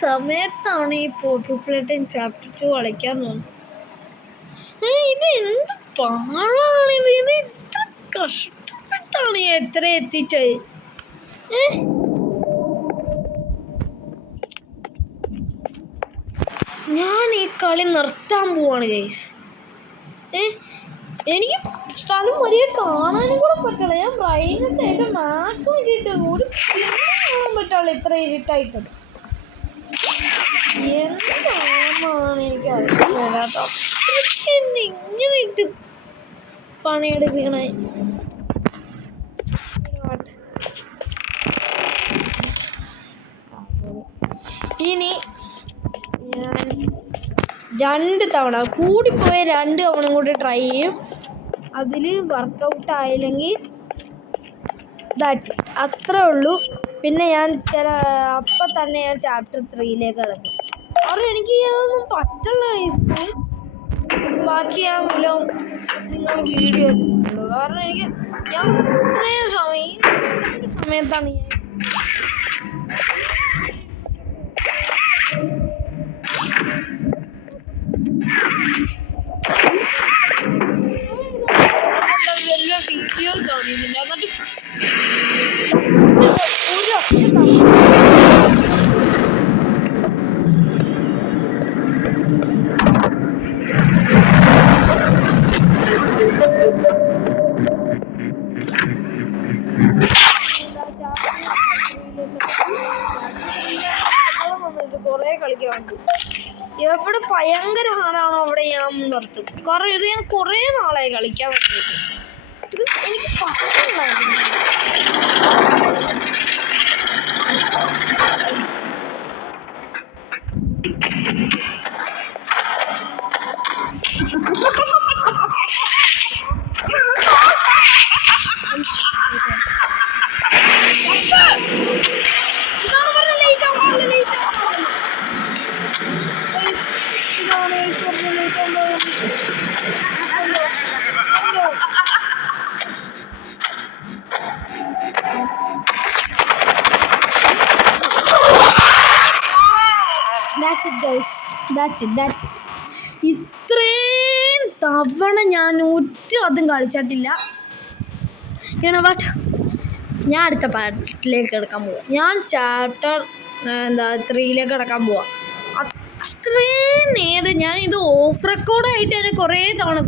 സമയത്താണ് ഈ പോപ്പുലേറ്റൻ ചാപ്റ്റർ 2 കളിക്കാൻ തോന്നുന്നത്. ഇത് എന്ത് പാഴാണിത്, ഇത് ഇത്ര കഷ്ടപ്പെട്ടാണ് ഞാൻ എത്ര എത്തിച്ചത്. ഞാൻ ഈ കളി നിർത്താൻ പോവാണ് ഗൈസ്. എനിക്ക് സ്ഥലം വലിയ കാണാനും കൂടെ പറ്റില്ല. ഞാൻ ബ്രൈറ്റ്നസ് ആയിട്ട് മാക്സിമം കിട്ടും, ഒരു കാണാൻ പറ്റുള്ളൂ ഇത്ര ഇരുട്ടായിട്ടുണ്ട്. എന്താണെന്നാണ് എനിക്ക് അറിയില്ലാത്ത ഇങ്ങനെ ഇട്ട് പണിയെടുക്കണേ. ഇനി ഞാൻ 2 തവണ കൂടിപ്പോയ 2 തവണ കൂടി ട്രൈ ചെയ്യും. അതിൽ വർക്കൗട്ട് ആയില്ലെങ്കിൽ അത്രേ ഉള്ളൂ. പിന്നെ ഞാൻ അപ്പം തന്നെ ഞാൻ ചാപ്റ്റർ 3ലേക്ക് കിടക്കും. കാരണം എനിക്ക് അതൊന്നും പറ്റുള്ള ബാക്കി ഞാൻ മൂലം നിങ്ങൾ വീഡിയോ ഉള്ളൂ. കാരണം ഞാൻ ഇത്രയും സമയത്താണ് ഞാൻ വീഡിയോ കാണിക്കുന്നുണ്ട്. എന്നിട്ട് കുറേ കളിക്കാൻ വേണ്ടി എവിടെ ഭയങ്കര ഹാർഡാണോ അവിടെ ഞാൻ നിർത്തും. കാരണം ഇത് ഞാൻ കുറേ നാളായി കളിക്കാൻ വേണ്ടിയിട്ട്. ഇത് എനിക്ക് പറ്റുന്നുണ്ടായിരുന്നു. That's it. ഇത്രയും തവണ ഞാൻ അതും കളിച്ചിട്ടില്ല. ഞാൻ അടുത്ത പാർട്ടിലേക്ക് കിടക്കാൻ പോവാം. ഞാൻ ചാപ്റ്റർ 3ലേക്ക് കിടക്കാൻ പോവാം. അത്രയും നേരം ഞാൻ ഇത് ഓഫ് റെക്കോർഡായിട്ട് തന്നെ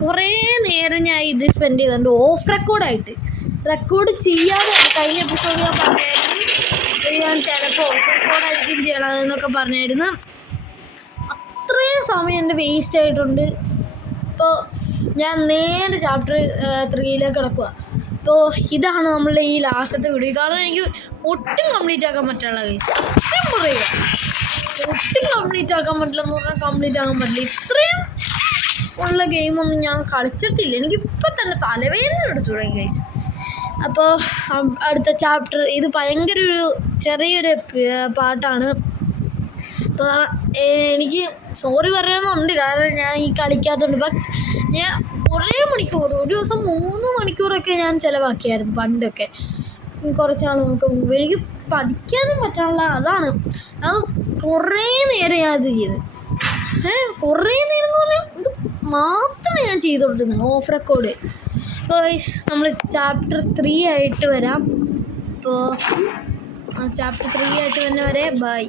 കുറേ നേരം ഞാൻ ഇത് സ്പെൻഡ് ചെയ്തിട്ടുണ്ട്. ഓഫ് റെക്കോർഡ് ചെയ്യാതെ കഴിഞ്ഞ എപ്പിസോഡ് ഞാൻ പറഞ്ഞായിരുന്നു ഞാൻ ചിലപ്പോൾ ഓഫ് റെക്കോർഡായിരിക്കും ചെയ്യണമെന്നൊക്കെ പറഞ്ഞായിരുന്നു. അത്രയും സമയം എൻ്റെ വേസ്റ്റ് ആയിട്ടുണ്ട്. ഇപ്പോൾ ഞാൻ നേരെ ചാപ്റ്റർ 3ലേക്ക് കിടക്കുക. അപ്പോൾ ഇതാണ് നമ്മളുടെ ഈ ലാസ്റ്റത്തെ വീഡിയോ. കാരണം എനിക്ക് ഒട്ടും കംപ്ലീറ്റ് ആക്കാൻ പറ്റുള്ള കേസ് ഒട്ടും കംപ്ലീറ്റ് ആക്കാൻ പറ്റില്ലെന്ന് പറഞ്ഞാൽ കംപ്ലീറ്റ് ആക്കാൻ പറ്റില്ല. ഇത്രയും ഉള്ള ഗെയിമൊന്നും ഞാൻ കളിച്ചിട്ടില്ല. എനിക്കിപ്പോൾ തന്നെ തലവേദന എടുത്തു തുടങ്ങി ഗൈസ്. അപ്പോൾ അടുത്ത ചാപ്റ്റർ ഇത് ഭയങ്കര ചെറിയൊരു പാട്ടാണ്. അപ്പോൾ എനിക്ക് സോറി പറയണമെന്നുണ്ട്, കാരണം ഞാൻ ഈ കളിക്കാത്തതുകൊണ്ട്. ബട്ട് ഞാൻ കുറേ മണിക്കൂർ, ഒരു ദിവസം 3 മണിക്കൂറൊക്കെ ഞാൻ ചിലവാക്കിയായിരുന്നു പണ്ടൊക്കെ. കുറച്ച് നാൾ നോക്കുമ്പോൾ എനിക്ക് പഠിക്കാനും പറ്റാനുള്ള അതാണ്. അത് കുറേ നേരം ഞാൻ ഇത് ചെയ്ത് കുറേ നേരം എന്ന് പറഞ്ഞാൽ ഇത് മാത്രം ഞാൻ ചെയ്തുകൊണ്ടിരുന്നത് ഓഫ് റെക്കോർഡ്. അപ്പോൾ നമ്മൾ ചാപ്റ്റർ 3 ആയിട്ട് വരാം. അപ്പോൾ ചാപ്റ്റർ 3 ആയിട്ട് തന്നെ വരെ ബൈ.